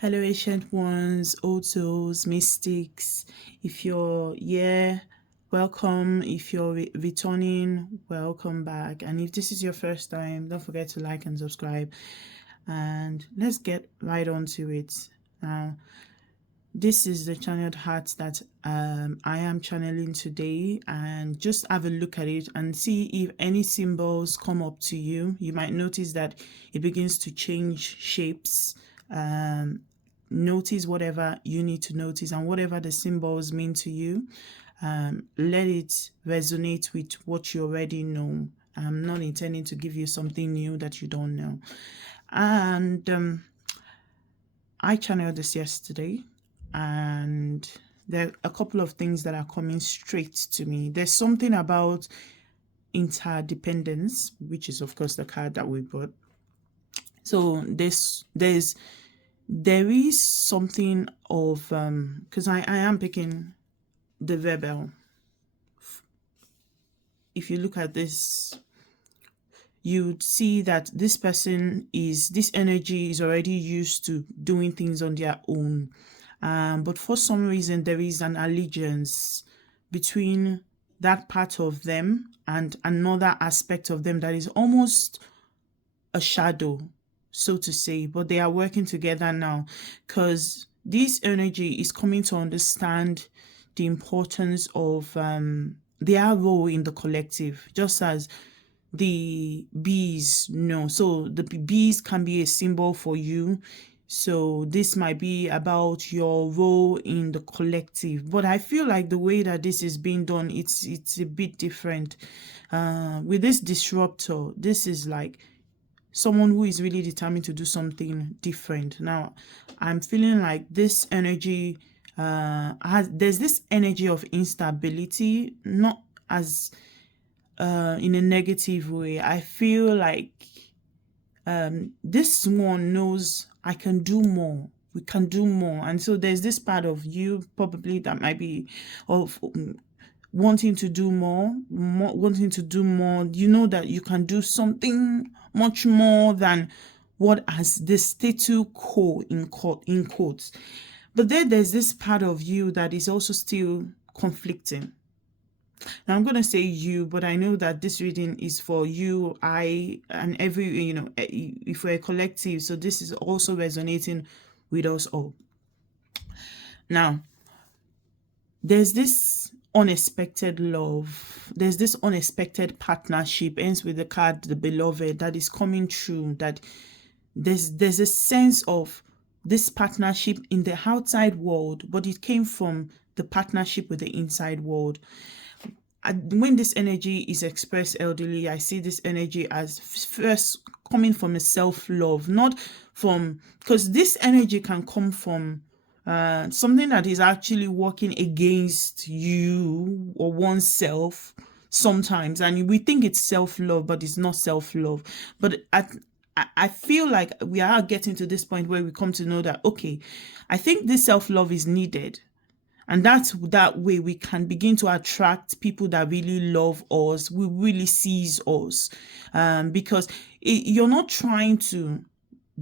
Hello, ancient ones, old souls, mystics. If you're here, welcome. If you're returning, welcome back. And if this is your first time, don't forget to like and subscribe. And let's get right on to it. Now, this is the channeled heart that I am channeling today, and just have a look at it and see if any symbols come up to you. You might notice that it begins to change shapes. Notice whatever you need to notice, and whatever the symbols mean to you, let it resonate with what you already know. I'm not intending to give you something new that you don't know. And I channeled this yesterday, and there are a couple of things that are coming straight to me. There's something about interdependence, which is of course the card that we brought. So there is something of because I am picking the rebel. If you look at this, you'd see that this energy is already used to doing things on their own, but for some reason there is an allegiance between that part of them and another aspect of them that is almost a shadow, so to say, but they are working together now because this energy is coming to understand the importance of their role in the collective, just as the bees know. So the bees can be a symbol for you. So this might be about your role in the collective, but I feel like the way that this is being done, it's a bit different. With this disruptor, this is like someone who is really determined to do something different. Now, I'm feeling like this energy there's this energy of instability, not as in a negative way. I feel like this one knows I can do more. We can do more. And so there's this part of you probably that might be of wanting to do more, wanting to do more. You know that you can do something much more than what has the status quo in quotes. But then there's this part of you that is also still conflicting. Now I'm going to say you, but I know that this reading is for you, I, and every, if we're a collective, so this is also resonating with us all. Now, there's this unexpected love, there's this unexpected partnership, ends with the card the beloved, that is coming through. That there's a sense of this partnership in the outside world, but it came from the partnership with the inside world. When this energy is expressed elderly, I see this energy as first coming from a self-love, not from, because this energy can come from something that is actually working against you or oneself sometimes, and we think it's self-love, but it's not self-love. But I feel like we are getting to this point where we come to know that, okay, I think this self-love is needed. And that's that way we can begin to attract people that really love us, who really sees us. Because you're not trying to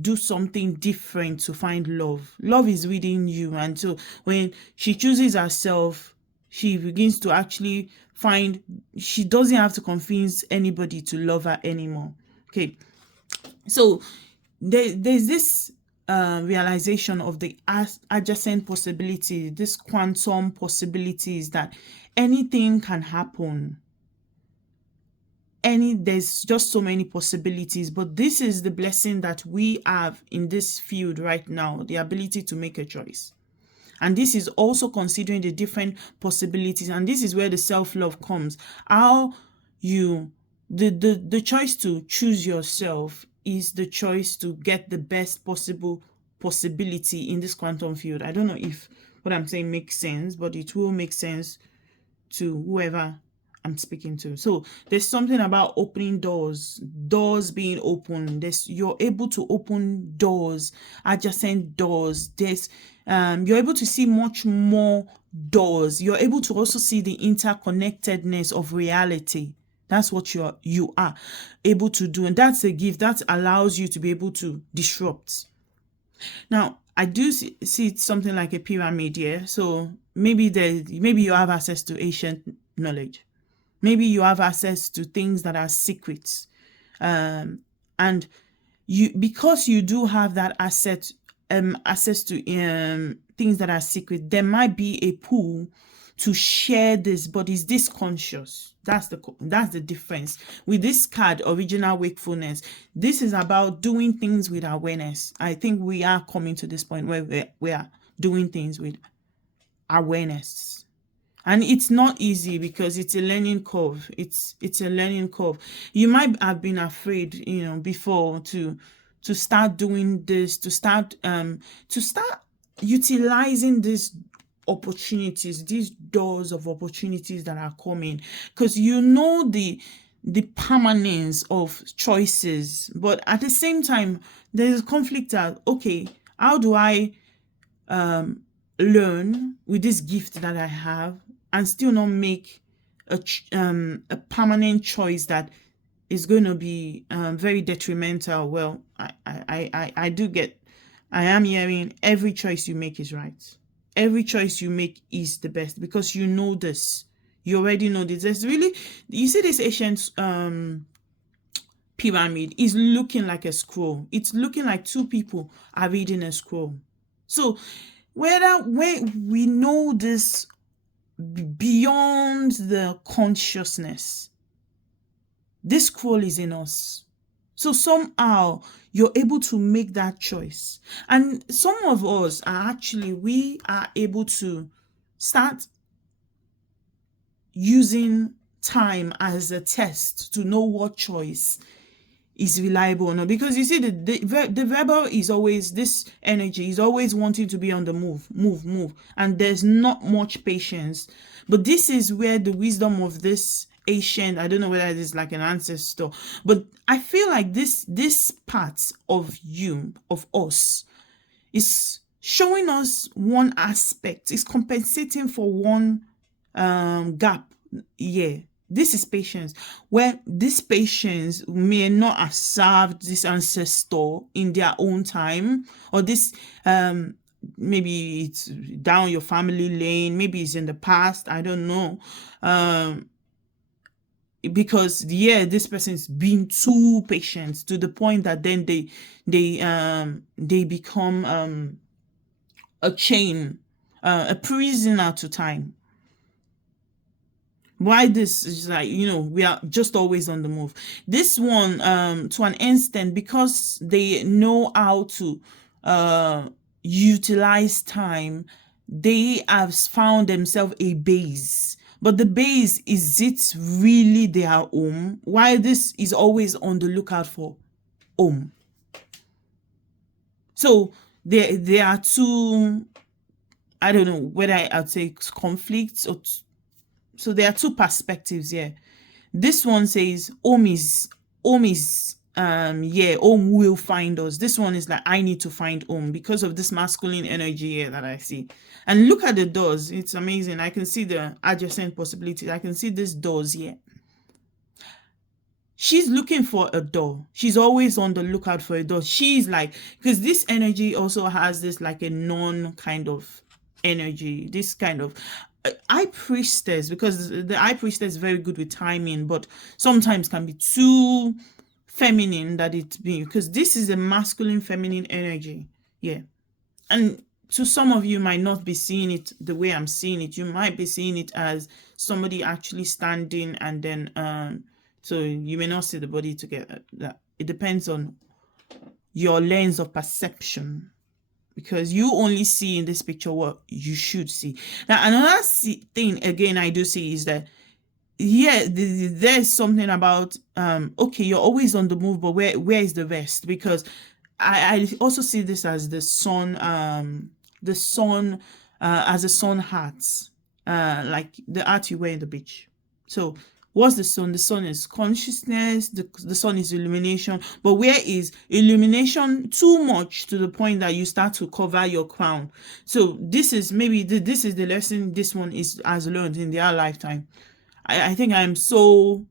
do something different to find love. Love is within you. And so when she chooses herself, she begins to actually find, she doesn't have to convince anybody to love her anymore. Okay. So there's this realization of the adjacent possibility, this quantum possibilities, that anything can happen. There's just so many possibilities, but this is the blessing that we have in this field right now, the ability to make a choice. And this is also considering the different possibilities, and this is where the self-love comes. How you the choice to choose yourself is the choice to get the best possible possibility in this quantum field. I don't know if what I'm saying makes sense, but it will make sense to whoever I'm speaking to. So there's something about opening doors being open. You're able to open doors, adjacent doors. You're able to see much more doors. You're able to also see the interconnectedness of reality. That's what you are able to do. And that's a gift that allows you to be able to disrupt. Now, I do see it something like a pyramid here. So maybe you have access to ancient knowledge. Maybe you have access to things that are secrets. And because you do have that access to things that are secret, there might be a pool to share this, but is this conscious? That's the difference with this card, original wakefulness. This is about doing things with awareness. I think we are coming to this point where we are doing things with awareness. And it's not easy because it's a learning curve. It's a learning curve. You might have been afraid, before to start doing this, to start utilizing these opportunities, these doors of opportunities that are coming, because the permanence of choices. But at the same time, there's a conflict that, okay, how do I learn with this gift that I have and still not make a permanent choice that is going to be very detrimental? Well, I am hearing every choice you make is right. Every choice you make is the best, because you know this. You already know this. There's really, you see this ancient pyramid is looking like a scroll. It's looking like two people are reading a scroll. So when we know this beyond the consciousness, this scroll is in us. So somehow you're able to make that choice. And some of us we are able to start using time as a test to know what choice is reliable or not. Because you see, the rebel is always, this energy is always wanting to be on the move. And there's not much patience. But this is where the wisdom of this ancient, I don't know whether it is like an ancestor, but I feel like this part of us is showing us one aspect, is compensating for one gap. Yeah, this is patience, where this patience may not have served this ancestor in their own time, or this maybe it's down your family lane, maybe it's in the past, I don't know, because this person's been too patient to the point that then they become a chain, a prisoner to time. Why this is like, we are just always on the move. This one, to an extent, because they know how to utilize time, they have found themselves a base. But the base, is it really their home? While this is always on the lookout for home. So there are two, I don't know whether I'd say conflicts, or so there are two perspectives here. This one says home is home will find us. This one is like, I need to find home, because of this masculine energy here that I see. And look at the doors. It's amazing. I can see the adjacent possibilities. I can see these doors here. She's looking for a door. She's always on the lookout for a door. She's like, because this energy also has this like a non kind of energy, this kind of high priestess, because the high priestess is very good with timing, but sometimes can be too feminine that it be, because this is a masculine feminine energy. Yeah. And so some of you might not be seeing it the way I'm seeing it. You might be seeing it as somebody actually standing, and then so you may not see the body together. That it depends on your lens of perception, because you only see in this picture what you should see. Now, another thing again I do see is that, there's something about okay, you're always on the move, but where is the rest? Because I also see this as the sun as a sun hat, like the hat you wear in the beach. So what's the sun? The sun is consciousness, the sun is illumination. But where is illumination too much to the point that you start to cover your crown? So this is maybe this is the lesson this one has learned in their lifetime. I think I'm so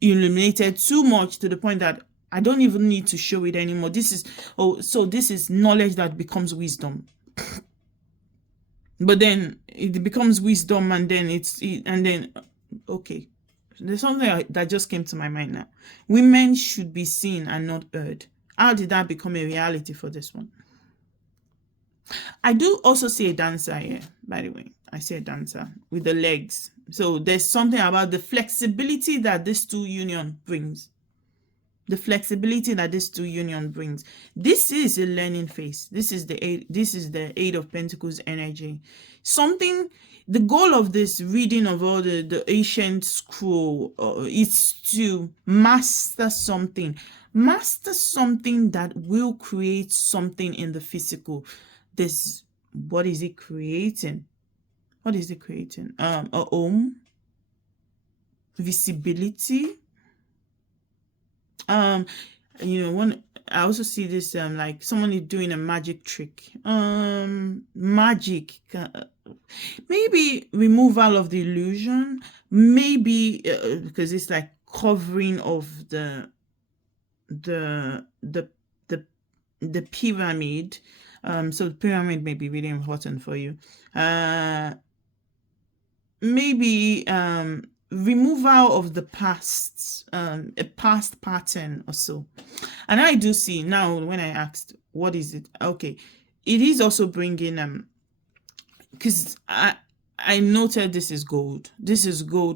illuminated too much to the point that I don't even need to show it anymore. This is, oh, so this is knowledge that becomes wisdom. But then it becomes wisdom, and then okay. There's something that just came to my mind now. Women should be seen and not heard. How did that become a reality for this one? I do also see a dancer here, by the way. I see a dancer with the legs. So there's something about the flexibility that this two union brings. The flexibility that this two union brings. This is a learning phase. This is the Eight of Pentacles energy. Something, the goal of this reading of all the ancient scroll is to master something. Master something that will create something in the physical. What is it creating? What is it creating? A home, visibility. When I also see this like someone is doing a magic trick. Magic, maybe removal of the illusion, maybe because it's like covering of the pyramid. So the pyramid may be really important for you. Maybe removal of the past, a past pattern or so. And I do see now, when I asked what is it, okay, it is also bringing because I noted this is gold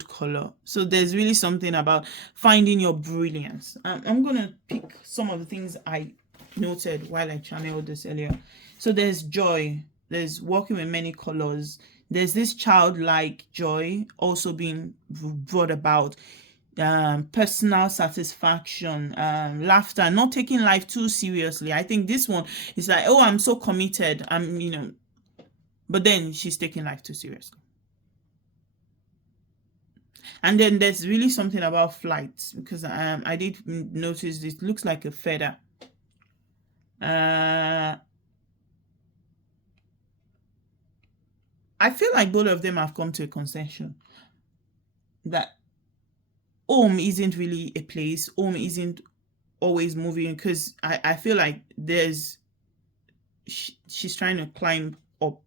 color. So there's really something about finding your brilliance. I'm gonna pick some of the things I noted while I channeled this earlier. So there's joy, there's working with many colors, there's this childlike joy also being brought about, personal satisfaction, laughter, not taking life too seriously. I think this one is like, oh, I'm so committed, but then she's taking life too seriously. And then there's really something about flight, because I did notice this looks like a feather. I feel like both of them have come to a concession that home isn't really a place. Home isn't always moving, because I feel like she's trying to climb up.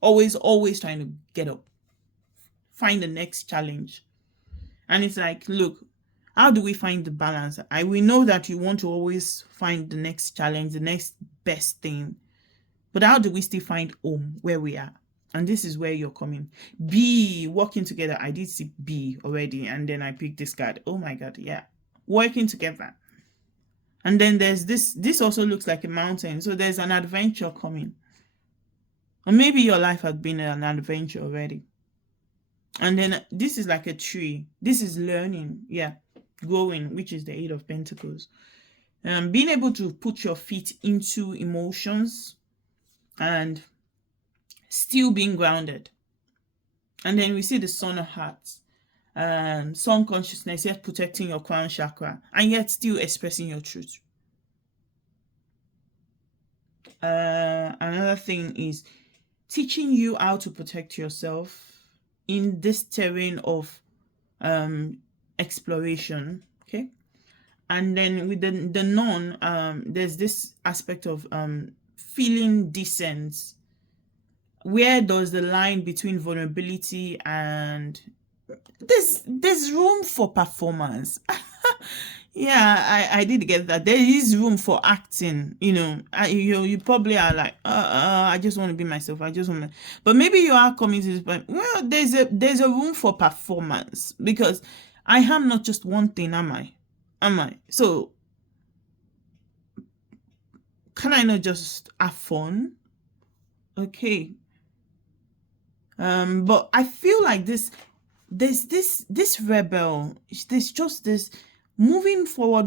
Always trying to get up. Find the next challenge. And it's like, look, how do we find the balance? We know that you want to always find the next challenge, the next best thing. But how do we still find home where we are? And this is where you're coming. B, working together. I did see B already, and then I picked this card. Oh my God, yeah. Working together. And then there's this also looks like a mountain. So there's an adventure coming. Or maybe your life has been an adventure already. And then this is like a tree. This is learning, yeah, growing, which is the Eight of Pentacles. Being able to put your feet into emotions and still being grounded. And then we see the Son of Hearts, sun consciousness, yet protecting your crown chakra, and yet still expressing your truth. Another thing is teaching you how to protect yourself in this terrain of exploration. Okay. And then with the non, there's this aspect of feeling decent. Where does the line between vulnerability and there's room for performance? Yeah, I did get that. There is room for acting. You probably are like, I just want to be myself. I just want to, but maybe you are coming to this point. Well, there's a room for performance, because I am not just one thing, am I? So can I not just have fun? Okay. But I feel like there's this rebel, there's just this moving forward,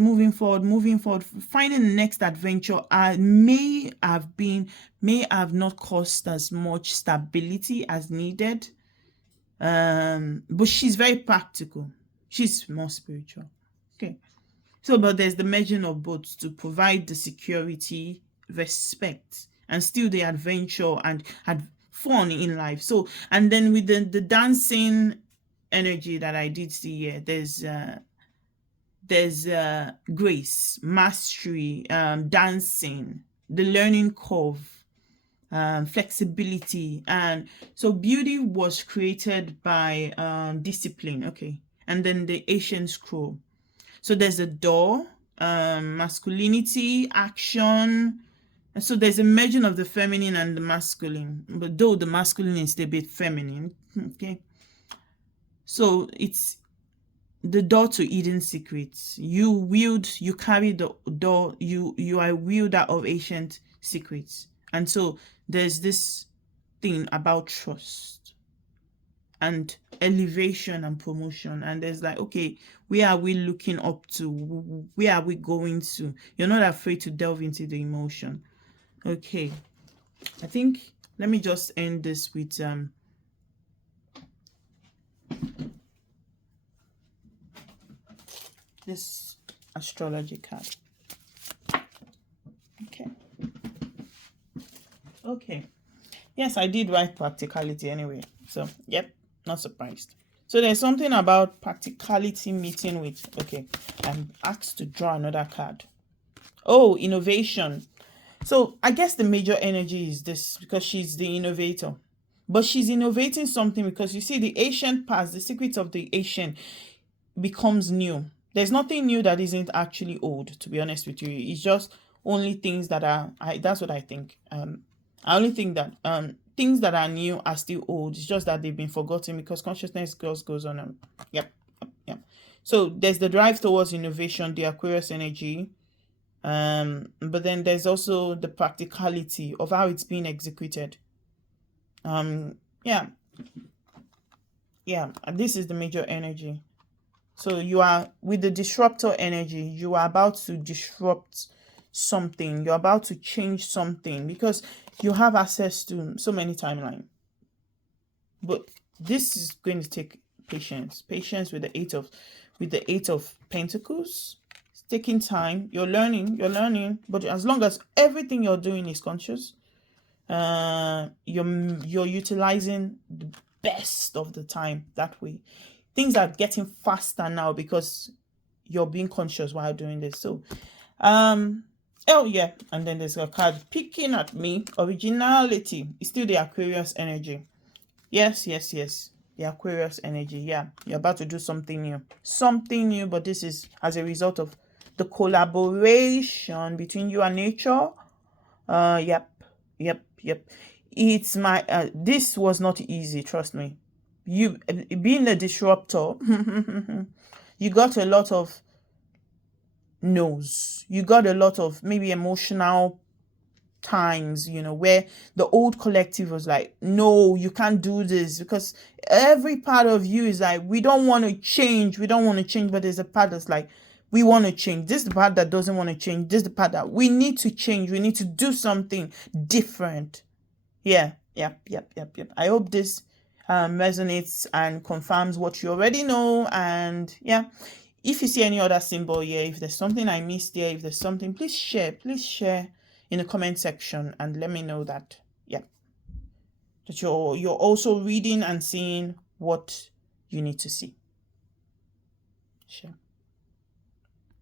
finding the next adventure may have not cost as much stability as needed. But she's very practical. She's more spiritual. Okay. So, but there's the merging of both to provide the security, respect, and still the adventure and fun in life. So, and then with the dancing energy that I did see here, there's there's grace, mastery, dancing, the learning curve, flexibility. And so beauty was created by discipline. Okay. And then the ancient scroll. So there's a door, masculinity, action. And so there's a merging of the feminine and the masculine, but though the masculine is a bit feminine. Okay. So it's the door to Eden secrets. You carry the door, you are wielder of ancient secrets. And so there's this thing about trust and elevation and promotion. And there's like, okay, where are we looking up to? Where are we going to? You're not afraid to delve into the emotion. Okay. I think, let me just end this with this astrology card. Okay. Yes, I did write practicality anyway. So, yep, not surprised. So there's something about practicality meeting with, okay, I'm asked to draw another card. Oh, innovation. So I guess the major energy is this, because she's the innovator. But she's innovating something because you see the ancient past, the secrets of the ancient becomes new. There's nothing new that isn't actually old, to be honest with you. It's just only things that are, that's what I think. I only think that things that are new are still old. It's just that they've been forgotten because consciousness goes on. Yep. So there's the drive towards innovation, the Aquarius energy. But then there's also the practicality of how it's being executed. Yeah. This is the major energy. So you are with the disruptor energy. You are about to disrupt something. You're about to change something because you have access to so many timelines. But this is going to take patience. Patience with the eight of Pentacles. It's taking time. You're learning. But as long as everything you're doing is conscious, you're utilizing the best of the time that way. Things are getting faster now because you're being conscious while doing this. So oh yeah, and then there's a card picking at me. Originality is still the Aquarius energy. Yes, the Aquarius energy. Yeah, you're about to do something new, but this is as a result of the collaboration between you and nature. Yep. It's my this was not easy, trust me. You being a disruptor, you got a lot of no's. You got a lot of maybe emotional times, where the old collective was like, no, you can't do this, because every part of you is like, we don't want to change, but there's a part that's like, we want to change. This is the part that doesn't want to change. This is the part that we need to change. We need to do something different. Yep. I hope this resonates and confirms what you already know. And yeah, if you see any other symbol here, if there's something I missed here, if there's something, please share in the comment section and let me know that that you're also reading and seeing what you need to see. Share.